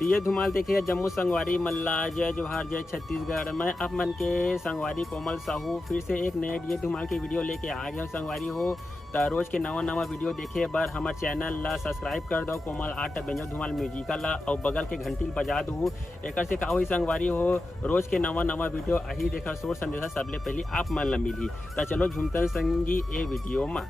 दिए धुमाल देखिए जम्मू संगवारी मल्ला जय जोहार जय छत्तीसगढ़। मैं आप मन के संगवारी कोमल साहू फिर से एक नए दिए धुमाल की वीडियो लेके आ गया संगवारी हो। तो रोज के नवा वीडियो देखे बर हमारे चैनल ला सब्सक्राइब कर दो कोमल आर्ट बेंजो धुमाल म्यूजिकल ला और बगल के घंटी बजा दू। एक से का हुई संगवारी हो रोज के नवा वीडियो अही देखा सोच संदेशा सबले पहले आप मन ला मिली। तो चलो झुमतन संगी ए वीडियो में।